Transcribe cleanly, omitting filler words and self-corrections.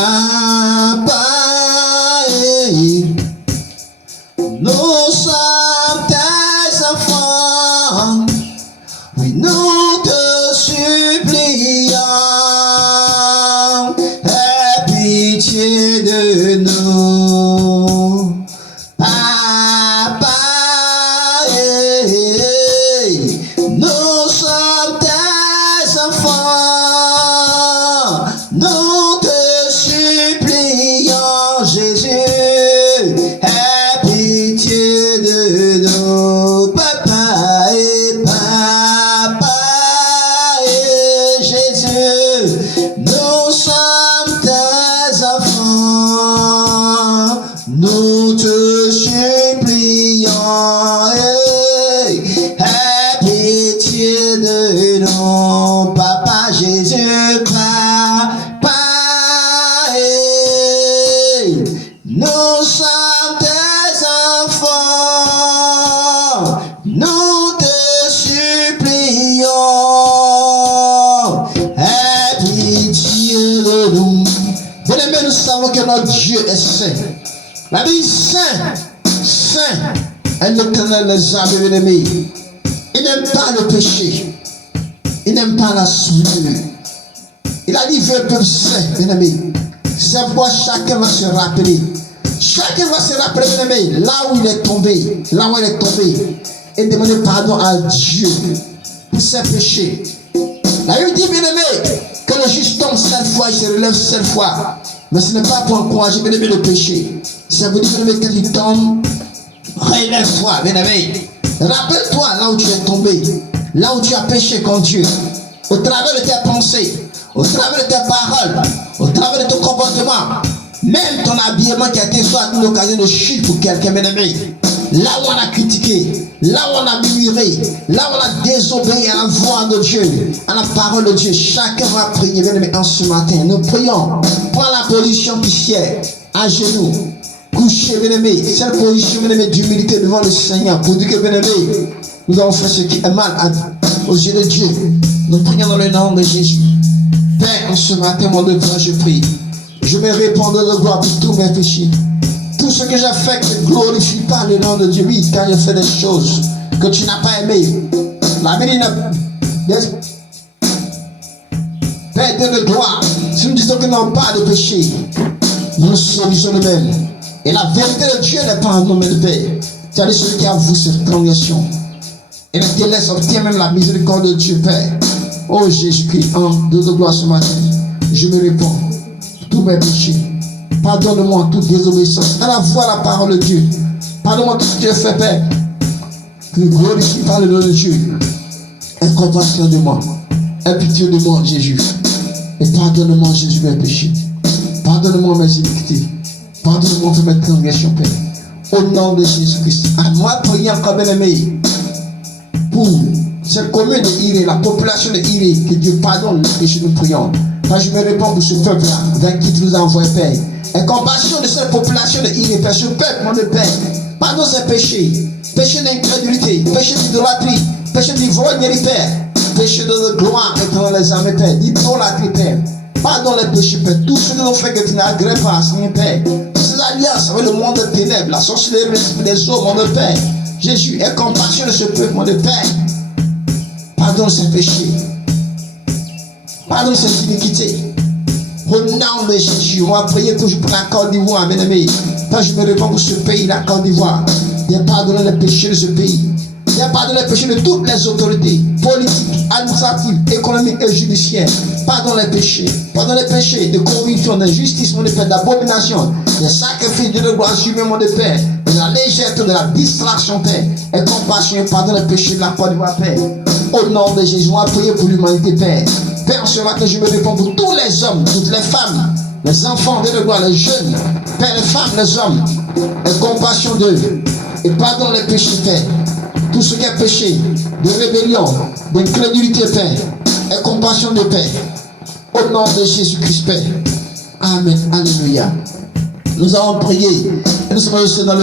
Papa, nous sommes tes enfants, oui, nous te supplions, aie pitié de nous. Papa, nous sommes tes enfants, nous te supplions, Jésus, aie pitié de nous. Papa et Jésus, nous sommes tes enfants, nous te supplions, aie pitié de nous. Papa Jésus, Papa, nous sommes tes enfants, nous te supplions, aie pitié de nous. Bien-aimés, nous savons que notre Dieu est saint. La vie saint, saint, est l'éternel des armées, bien-aimés. Il n'aime pas le péché, il n'aime pas la souillure. Il a dit, veux peuple saint, bien-aimés. C'est pourquoi chacun va se rappeler. Chacun va se rappeler, bien-aimé, là où il est tombé, et demander pardon à Dieu pour ses péchés. La Bible dit, bien-aimé, que le juste tombe 7 fois, il se relève 7 fois. Mais ce n'est pas pour encourager, bien-aimé, le péché. Ça veut dire, bien-aimé, quand il tombe, relève-toi, bien-aimé. Rappelle-toi là où tu es tombé, là où tu as péché contre Dieu, au travers de tes pensées, au travers de tes paroles, au travers de ton comportement, même ton habillement qui a été soit une occasion de chute pour quelqu'un, bien-aimé. Là où on a critiqué, là où on a murmuré, là où on a désobéi à la voix de Dieu, à la parole de Dieu, chacun va prier, bien-aimé, en ce matin. Nous prions, prends la position qui sied, à genoux, couché, bien-aimé, cette position, bien-aimé, d'humilité devant le Seigneur, pour dire que, bien-aimé, nous avons fait ce qui est mal aux yeux de Dieu. Nous prions dans le nom de Jésus. Père, en ce matin, mon Dieu, je prie. Je me réponds de gloire pour tous mes péchés. Tout ce que j'ai fait ne glorifie pas le nom de Dieu. Oui, quand je fais des choses que tu n'as pas aimées. La Bible n'a Père de gloire. Si nous disons que nous n'avons pas de péché, nous sommes nous-mêmes. Et la vérité de Dieu n'est pas en nous, mais de Père. C'est-à-dire celui qui avoue cette transgression. Et ne te laisse obtenir même la miséricorde de Dieu, Père. Oh Jésus-Christ, en de gloire ce matin, je me réponds tous mes péchés. Pardonne-moi toute désobéissance. À la fois la parole de Dieu. Pardonne-moi tout ce que j'ai fait, Père. Que glorifie par le nom de Dieu. Aie compassion de moi. Aie pitié de moi, Jésus. Et pardonne-moi, Jésus, mes péchés. Pardonne-moi mes iniquités. Pardonne-moi pour mes transgressions, Père. Au nom de Jésus-Christ. À moi, prier encore, bien-aimé. Pour cette commune de Iré, la population de Iré, que Dieu pardonne les péchés, nous prions. Quand je me réponds pour ce peuple-là, vers qui tu nous as envoyé, Père. Et compassion de cette population de Iré, Père, ce peuple, mon Père. Pardonne ses péchés. Péché d'incrédulité, péché d'idolâtrie, péché d'ivrognerie, Père. Péché de gloire étant les âmes, Père. D'idolâtrie, Père. Pardonne les péchés, Père. Tout ce que nous fait que tu n'agrées pas, Seigneur, Père. Ces alliances avec le monde des ténèbres, la sorcellerie, l'esprit des eaux, mon Père. Jésus, aie compassion de ce peuple, mon Père. Pardonne ses péchés. Pardonne ses iniquités. Au nom de Jésus, on va prier toujours pour la Côte d'Ivoire, bien aimé. Quand je me réponds pour ce pays, la Côte d'Ivoire. Viens pardonner les péchés de ce pays. Viens pardonner les péchés de toutes les autorités politiques, administratives, économiques et judiciaires. Pardonne les péchés. Pardonne les péchés de corruption, d'injustice, mon Père, d'abomination, de sacrifice, de gloire humaine, mon Père, de la légèreté, de la distraction, Père. Et compassion, pardonne les péchés de la Côte d'Ivoire, Père. Au nom de Jésus, on va prier pour l'humanité, Père. Père, ce matin, je me réponds pour tous les hommes, toutes les femmes, les enfants de gloire, les jeunes, Père, les femmes, les hommes, et compassion d'eux, et pardonne les péchés, Père. Tout ce qui est péché, de rébellion, d'incrédulité, Père, et compassion de Père. Au nom de Jésus-Christ, Père. Amen. Alléluia. Nous avons prié, et nous sommes dans le